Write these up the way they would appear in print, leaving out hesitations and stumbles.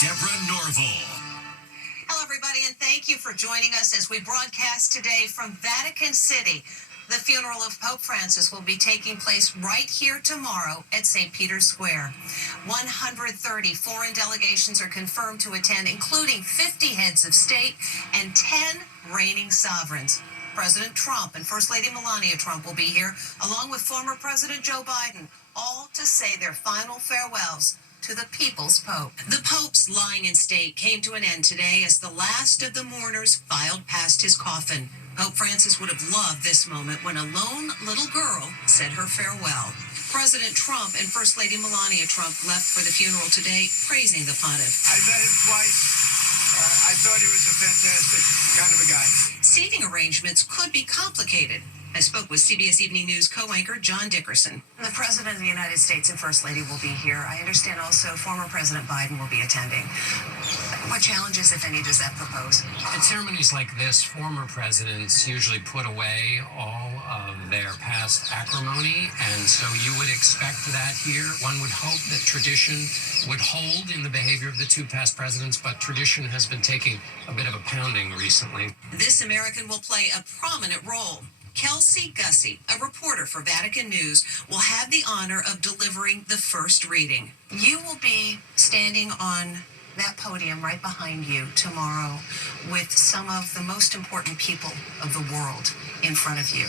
Deborah Norville. Hello, everybody, and thank you for joining us as we broadcast today from Vatican City. The funeral of Pope Francis will be taking place right here tomorrow at St. Peter's Square. 130 foreign delegations are confirmed to attend, including 50 heads of state and 10 reigning sovereigns. President Trump and First Lady Melania Trump will be here, along with former President Joe Biden, all to say their final farewells to the People's Pope. The Pope's line in state came to an end today as the last of the mourners filed past his coffin. Pope Francis would have loved this moment when a lone little girl said her farewell. President Trump and First Lady Melania Trump left for the funeral today, praising the pontiff. I met him twice. I thought he was a fantastic kind of a guy. Seating arrangements could be complicated. I spoke with CBS Evening News co-anchor John Dickerson. The President of the United States and First Lady will be here. I understand also former President Biden will be attending. What challenges, if any, does that propose? At ceremonies like this, former presidents usually put away all of their past acrimony, and so you would expect that here. One would hope that tradition would hold in the behavior of the two past presidents, but tradition has been taking a bit of a pounding recently. This American will play a prominent role. Kelsey Gussie, a reporter for Vatican News, will have the honor of delivering the first reading. You will be standing on that podium right behind you tomorrow with some of the most important people of the world in front of you.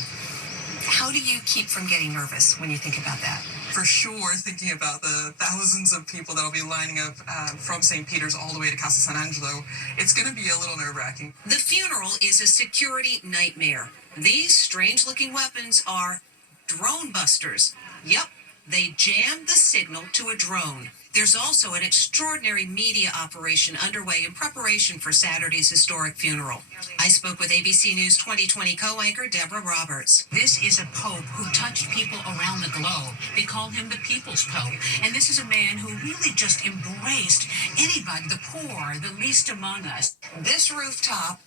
How do you keep from getting nervous when you think about that? For sure, thinking about the thousands of people that'll be lining up from St. Peter's all the way to Casa San Angelo, it's going to be a little nerve-wracking. The funeral is a security nightmare. These strange-looking weapons are drone busters. Yep, they jammed the signal to a drone. There's also an extraordinary media operation underway in preparation for Saturday's historic funeral. I spoke with ABC News 2020 co-anchor Deborah Roberts. This is a pope who touched people around the globe. They call him the People's Pope. And this is a man who really just embraced anybody, the poor, the least among us. This rooftop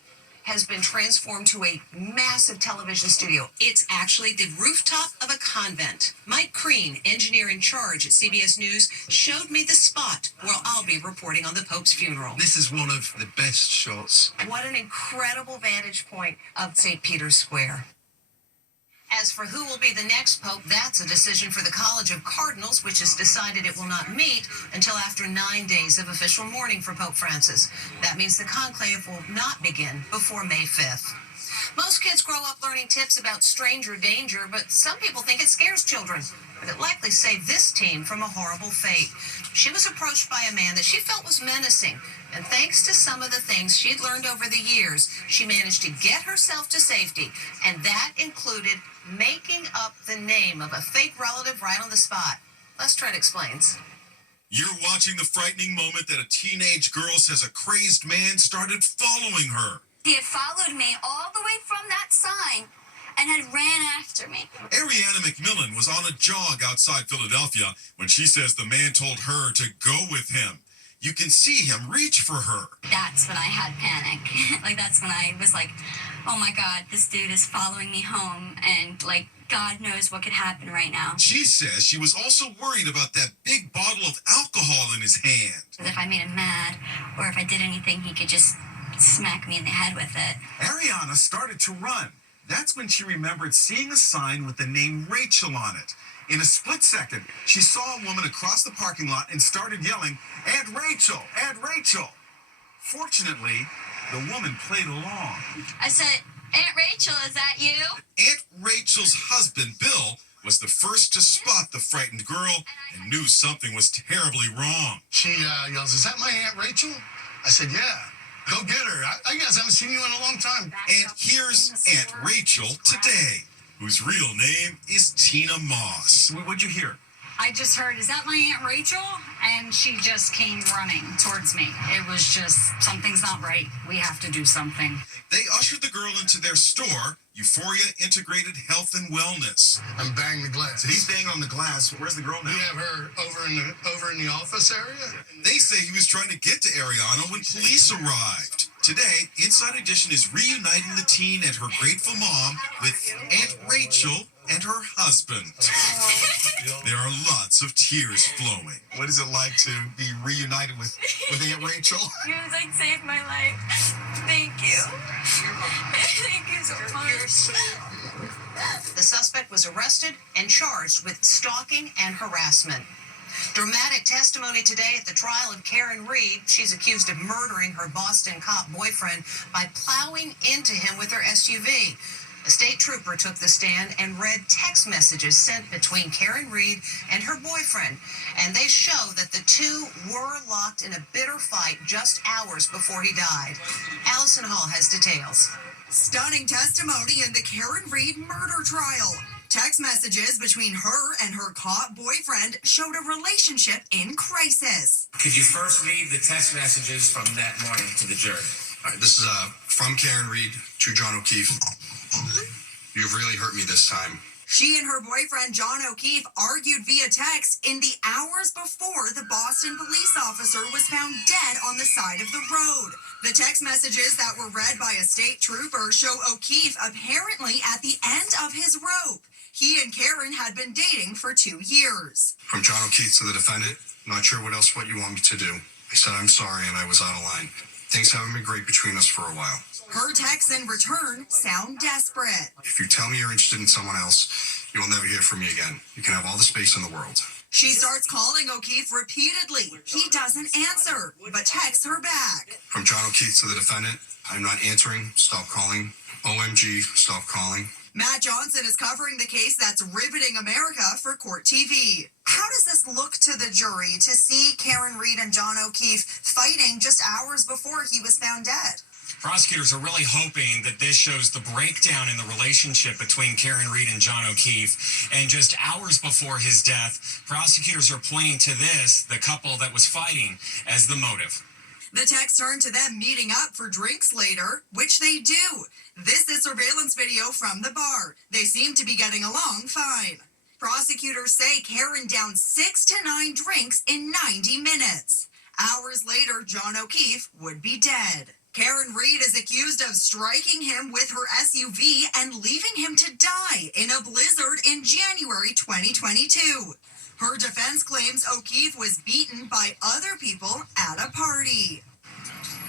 has been transformed to a massive television studio. It's actually the rooftop of a convent. Mike Crean, engineer in charge at CBS News, showed me the spot where I'll be reporting on the Pope's funeral. This is one of the best shots. What an incredible vantage point of St. Peter's Square. As for who will be the next pope, that's a decision for the College of Cardinals, which has decided it will not meet until after 9 days of official mourning for Pope Francis. That means the conclave will not begin before May 5th. Most kids grow up learning tips about stranger danger, but some people think it scares children. But it likely saved this teen from a horrible fate. She was approached by a man that she felt was menacing, and thanks to some of the things she'd learned over the years, she managed to get herself to safety, and that included making up the name of a fake relative right on the spot. Les Trent explains. You're watching the frightening moment that a teenage girl says a crazed man started following her. He had followed me all the way from that sign and had ran after me. Ariana McMillan was on a jog outside Philadelphia when she says the man told her to go with him. You can see him reach for her. That's when I had panic. That's when I was like, oh my God, this dude is following me home, and God knows what could happen right now. She says she was also worried about that big bottle of alcohol in his hand. If I made him mad, or if I did anything, he could just smack me in the head with it. Ariana started to run. That's when she remembered seeing a sign with the name Rachel on it. In a split second, she saw a woman across the parking lot and started yelling, "Aunt Rachel! Aunt Rachel!" Fortunately, the woman played along. I said, Aunt Rachel, is that you? Aunt Rachel's husband, Bill, was the first to spot the frightened girl and knew something was terribly wrong. She yells, "Is that my Aunt Rachel?" I said, "Yeah. Go get her. I guess I haven't seen you in a long time." And here's Aunt Rachel today, whose real name is Tina Moss. What'd you hear? I just heard, "Is that my Aunt Rachel?" And she just came running towards me. It was just, something's not right. We have to do something. They ushered the girl into their store, Euphoria Integrated Health and Wellness. I'm banging the glass. He's banging on the glass. Where's the girl now? We have her over in the office area. They say he was trying to get to Ariana when police arrived. Today, Inside Edition is reuniting the teen and her grateful mom with Aunt Rachel and her husband. There are lots of tears flowing. What is it like to be reunited with Aunt Rachel? You like saved my life. Thank you. Thank you so much. The suspect was arrested and charged with stalking and harassment. Dramatic testimony today at the trial of Karen Reed. She's accused of murdering her Boston cop boyfriend by plowing into him with her SUV. A state trooper took the stand and read text messages sent between Karen Reed and her boyfriend, and they show that the two were locked in a bitter fight just hours before he died. Allison Hall has details. Stunning testimony in the Karen Reed murder trial. Text messages between her and her caught boyfriend showed a relationship in crisis. Could you first read the text messages from that morning to the jury? All right, this is from Karen Reed to John O'Keefe. You've really hurt me this time. She and her boyfriend, John O'Keefe, argued via text in the hours before the Boston police officer was found dead on the side of the road. The text messages that were read by a state trooper show O'Keefe apparently at the end of his rope. He and Karen had been dating for 2 years. From John O'Keefe to the defendant, not sure what you want me to do. I said I'm sorry and I was out of line. Things haven't been great between us for a while. Her texts in return sound desperate. If you tell me you're interested in someone else, you will never hear from me again. You can have all the space in the world. She starts calling O'Keefe repeatedly. He doesn't answer, but texts her back. From John O'Keefe to the defendant, I'm not answering. Stop calling. OMG, stop calling. Matt Johnson is covering the case that's riveting America for Court TV. How does this look to the jury to see Karen Reed and John O'Keefe fighting just hours before he was found dead? Prosecutors are really hoping that this shows the breakdown in the relationship between Karen Reed and John O'Keefe. And just hours before his death, prosecutors are pointing to this, the couple that was fighting, as the motive. The text turned to them meeting up for drinks later, which they do. This is surveillance video from the bar. They seem to be getting along fine. Prosecutors say Karen downed 6 to 9 drinks in 90 minutes. Hours later, John O'Keefe would be dead. Karen Reed is accused of striking him with her SUV and leaving him to die in a blizzard in January 2022. Her defense claims O'Keefe was beaten by other people at a party.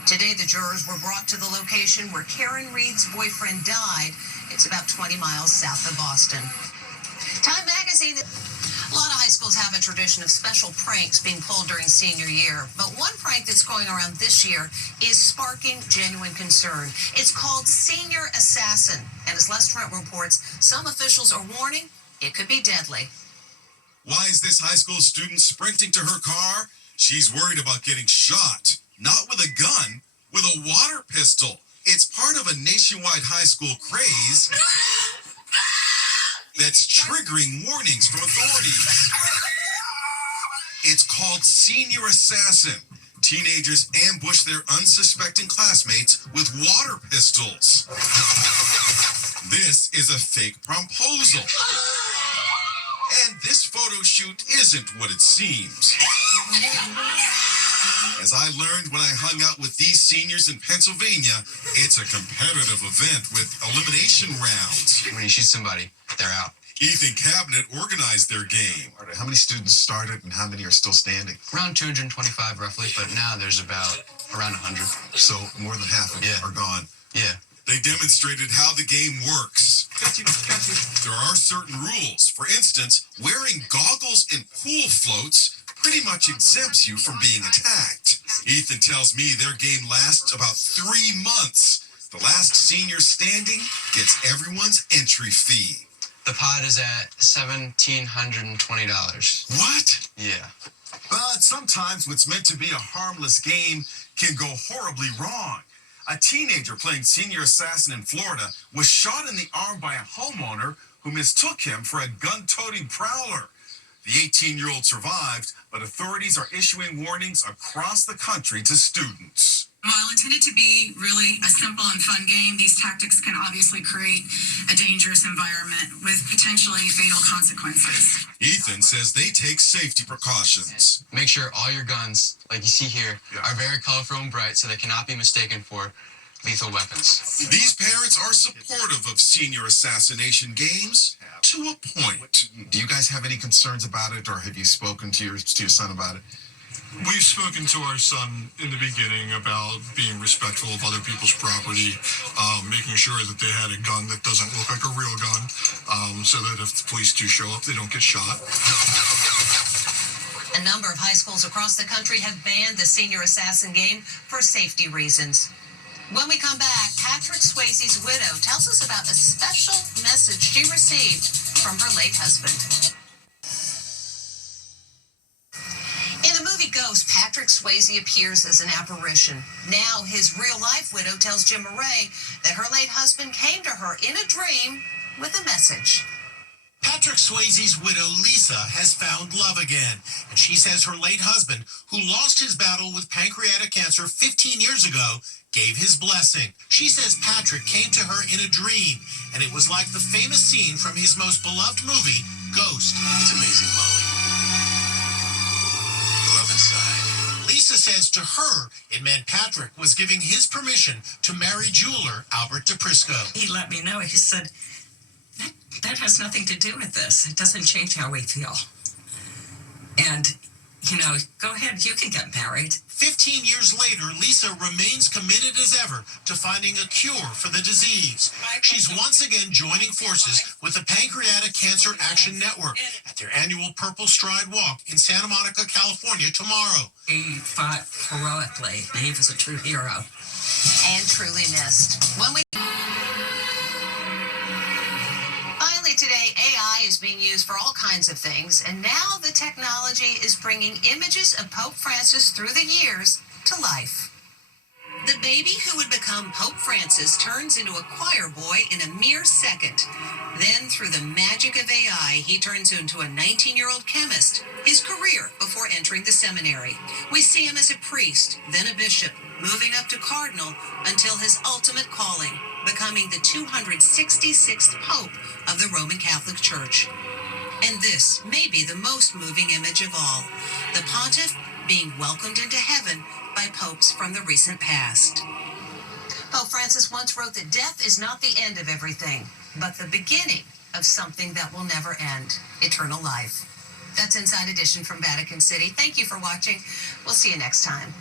Today, the jurors were brought to the location where Karen Reed's boyfriend died. It's about 20 miles south of Boston. Time magazine. A lot of high schools have a tradition of special pranks being pulled during senior year, but one prank that's going around this year is sparking genuine concern. It's called Senior Assassin, and as Les Trent reports, some officials are warning it could be deadly. Why is this high school student sprinting to her car? She's worried about getting shot. Not with a gun, with a water pistol. It's part of a nationwide high school craze that's triggering warnings from authorities. It's called Senior Assassin. Teenagers ambush their unsuspecting classmates with water pistols. This is a fake promposal. And this photo shoot isn't what it seems. As I learned when I hung out with these seniors in Pennsylvania, it's a competitive event with elimination rounds. When you shoot somebody, they're out. Ethan Cabinet organized their game. How many students started and how many are still standing? Around 225 roughly, but now there's around 100. So more than half of them are gone. Yeah. They demonstrated how the game works. There are certain rules. For instance, wearing goggles and pool floats pretty much exempts you from being attacked. Ethan tells me their game lasts about 3 months. The last senior standing gets everyone's entry fee. The pot is at $1,720. What? Yeah. But sometimes what's meant to be a harmless game can go horribly wrong. A teenager playing Senior Assassin in Florida was shot in the arm by a homeowner who mistook him for a gun-toting prowler. The 18-year-old survived, but authorities are issuing warnings across the country to students. While intended to be really a simple and fun game, these tactics can obviously create a dangerous environment with potentially fatal consequences. Ethan says they take safety precautions. Make sure all your guns, like you see here, are very colorful and bright so they cannot be mistaken for lethal weapons. These parents are supportive of senior assassination games to a point. Do you guys have any concerns about it, or have you spoken to your son about it? We've spoken to our son in the beginning about being respectful of other people's property, making sure that they had a gun that doesn't look like a real gun, so that if the police do show up, they don't get shot. A number of high schools across the country have banned the senior assassin game for safety reasons. When we come back, Patrick Swayze's widow tells us about a special message she received from her late husband. In the movie Ghost, Patrick Swayze appears as an apparition. Now his real-life widow tells Jim Murray that her late husband came to her in a dream with a message. Patrick Swayze's widow, Lisa, has found love again, and she says her late husband, who lost his battle with pancreatic cancer 15 years ago, gave his blessing. She says Patrick came to her in a dream, and it was like the famous scene from his most beloved movie, Ghost. It's amazing, Molly. The love inside. Lisa says to her, it meant Patrick was giving his permission to marry jeweler Albert DePrisco. He let me know. He said, that has nothing to do with this. It doesn't change how we feel. And, go ahead, you can get married. 15 years later, Lisa remains committed as ever to finding a cure for the disease. She's once again joining forces with the Pancreatic Cancer Action Network at their annual Purple Stride Walk in Santa Monica, California tomorrow. He fought heroically. He was a true hero. And truly missed. Today, AI is being used for all kinds of things, and now the technology is bringing images of Pope Francis through the years to life. The baby who would become Pope Francis turns into a choir boy in a mere second. Then, through the magic of AI, he turns into a 19-year-old chemist, his career before entering the seminary. We see him as a priest, then a bishop, moving up to cardinal until his ultimate calling, becoming the 266th Pope of the Roman Catholic Church. And this may be the most moving image of all, the pontiff being welcomed into heaven by popes from the recent past. Pope Francis once wrote that death is not the end of everything, but the beginning of something that will never end, eternal life. That's Inside Edition from Vatican City. Thank you for watching. We'll see you next time.